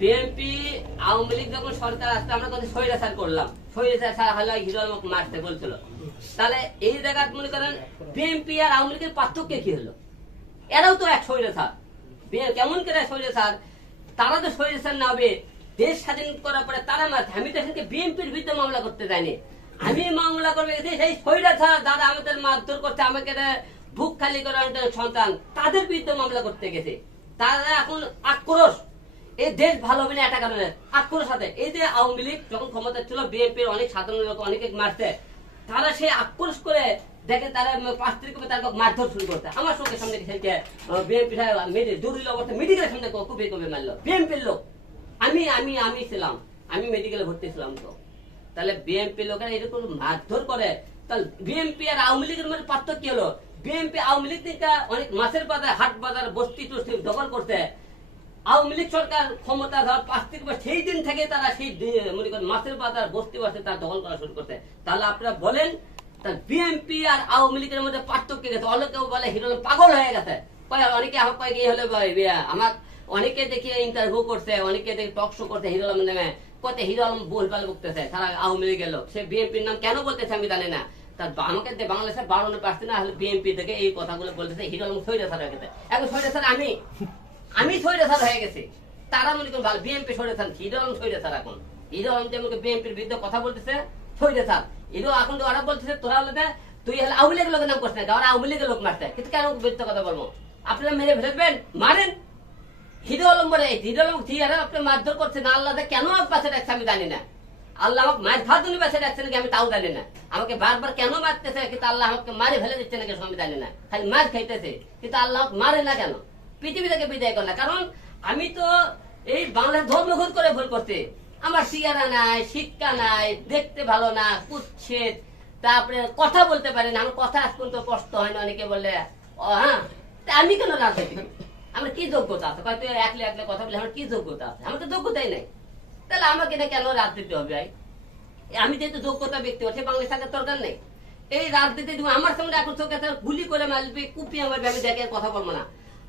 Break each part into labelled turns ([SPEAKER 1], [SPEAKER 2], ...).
[SPEAKER 1] BNP, Awami League যখন সরকার আসতে আমরা কত স্বৈরাচার করলাম। স্বৈরাচার ছাড়া হলে হিরো মারতে বলছিল। তাহলে এই জায়গায় মনে করেন, বিএনপি আর আওয়ামী লীগের পার্থক্য কি হলো? এরাও তো এক স্বৈরাচার কেমন করে স্বৈরাচার তারা তো স্বৈরাচার না হবে। দেশ স্বাধীন করার পরে তারা মারছে আমি তো এখানকে বিএনপির বিরুদ্ধে মামলা করতে যাইনি। আমি মামলা করবে সেই স্বৈরাচার যারা আমাদের মারধর করছে, আমাকে বুক খালি করার সন্তান, তাদের বিরুদ্ধে মামলা করতে গেছে। তারা এখন আক্রোশ। এই দেশ ভালো হবে না কারণে সাথে এই যে আওয়ামী লীগ যখন ক্ষমতা ছিল বিএনপির অনেক সাধারণ লোক, অনেকে তারা সেই আক্রোশ করে দেখেন তারা মারধর শুরু করতে আমার সামনে সেদিকে বিএনপি জরুরি অবস্থা। মেডিকেলের সামনে মারলো? বিএনপির লোক। আমি আমি আমি ছিলাম। আমি মেডিকেলে ভর্তি ছিলাম তো। তাহলে বিএনপি লোকেরা এরকম মারধর করে। তাহলে বিএনপি আর আওয়ামী লীগের মধ্যে পার্থক্য হলো? বিএনপি আওয়ামী লীগ অনেক মাছের বাজার, হাট বাজার বস্তি টস্তি দখল করতে আওয়ামী লীগ সরকার ক্ষমতা ধর পাঁচ থেকে সেই দিন থেকে তারা সেই মনে করেন মাছের বাজার বস্তি বাসে তারা দখল করা শুরু করতে তাহলে আপনারা বলেন বিএনপি আর আওয়ামী লীগের মধ্যে পার্থক্য গেছে। অনেকেও বলে, হিরো পাগল হয়ে গেছে। অনেকে আমার কয়েক হলে আমার অনেকে দেখি ইন্টারভিউ করছে, অনেকে দেখি টক শো করছে হিরো আলম নামে। কত হিরো আলম বলবাল বকতেছে? তারা আওয়ামী লীগের লোক। সে বিএনপির নাম কেন বলতেছে আমি জানি না। তার আমাকে বাংলাদেশের বারো পার্সেন্ট হলে বিএনপি থেকে এই কথাগুলো বলতেছে, হিরো আলম সৈরা সার গেছে। এখন সৈরা স্যার আমি? আমি সৈরাচার হয়ে গেছি। তারা মনে করেন বিএনপি সৈরাচার হিরো আলম সৈরাচার এখন। হিরো আলম যেমন বিএনপির বিরুদ্ধে কথা বলতেছে সৈরাচার হিরো এখন ওরা বলতেছে, তোরা হলে তুই হলে আওয়ামী লীগের লোকের নাম করছিস না ওরা আওয়ামী লীগের লোক মারছে। কিন্তু কেন বিরুদ্ধে কথা বলব? আপনারা মেরে ফেলবেন? মারেন। বলে আপনি মারধর করছেন আল্লাহ কেন পাশে রাখছে আমি জানি না। আল্লাহ আমাকে মার খাওয়ার জন্য পাশে রাখছে নাকি আমি তাও জানি না। আমাকে বারবার কেন মারতেছে? কিন্তু আল্লাহ আমাকে মারে ফেলে দিচ্ছে নাকি আমি জানি না। খালি মার খাইতেছে। কিন্তু আল্লাহ মারে না কেন? পৃথিবী থেকে বিদায় করে না কারণ আমি তো এই বাংলাদেশ ধর্মঘট করে ভুল করতে। আমার সিয়ারা নাই, শিক্ষা নাই, দেখতে ভালো না, কুচ্ছেদ। তারপরে কথা বলতে পারি না, আমার কথা আজ পর্যন্ত কষ্ট হয় না। অনেকে বলে হ্যাঁ আমি কেন রাজনীতি? আমার কি যোগ্যতা আছে? হয়তো একলে একলে কথা বলে আমার কি যোগ্যতা আছে? আমার তো যোগ্যতাই নাই। তাহলে আমাকে না কেন রাজনীতি হবে ভাই? আমি যেহেতু যোগ্যতা ব্যক্তি আছে বাংলাদেশ থাকার দরকার নেই। এই রাজনীতি আমার সামনে এখন চোখে গুলি করে মারবে কুপি আমার আমি দেখে কথা বলব না।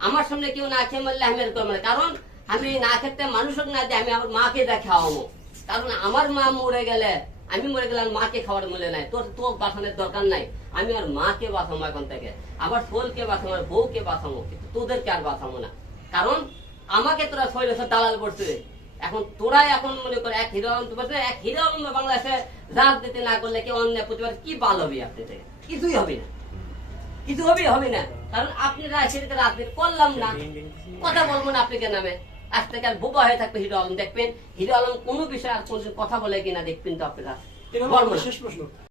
[SPEAKER 1] আমার সামনে কেউ না খেয়ে মারলে আমি এর করব না। কারণ আমি না খেতে মানুষক না দিয়ে আমি আমার মাকে যা খাওয়াবো। কারণ আমার মা মরে গেলে, আমি মরে গেলে আমার মাকে খাওয়ার মূল্য নাই। তোর তোর বাঁচানোর দরকার নাই। আমি আর মাকে বাঁচাবো এখন থেকে। আমার সোলকে বাঁচাবো, আমার বউকে বাঁচাবো, কিন্তু তোদেরকে আর বাঁচাবো না। কারণ আমাকে তোরা ছয় বছর দালাল করছে। এখন তোরা এখন মনে করে এক হিরো তো এক হিরো বাংলাদেশে রাজনীতি না করলে কি অন্য প্রতিবার কি বাল হবে আপনি কিছুই হবে না। কিছু হবে হবে না। কারণ আপনি রাজনীতিতে রাজনীতি করলাম না। কথা বলব না আপনাকে নামে। আজ থেকে আর বোবা হয়ে থাকবে হিরো আলম দেখবেন? হিরো আলম কোনো বিষয়ে আর কোনো কথা বলে কিনা দেখবেন তো আপনারা।
[SPEAKER 2] শেষ প্রশ্ন।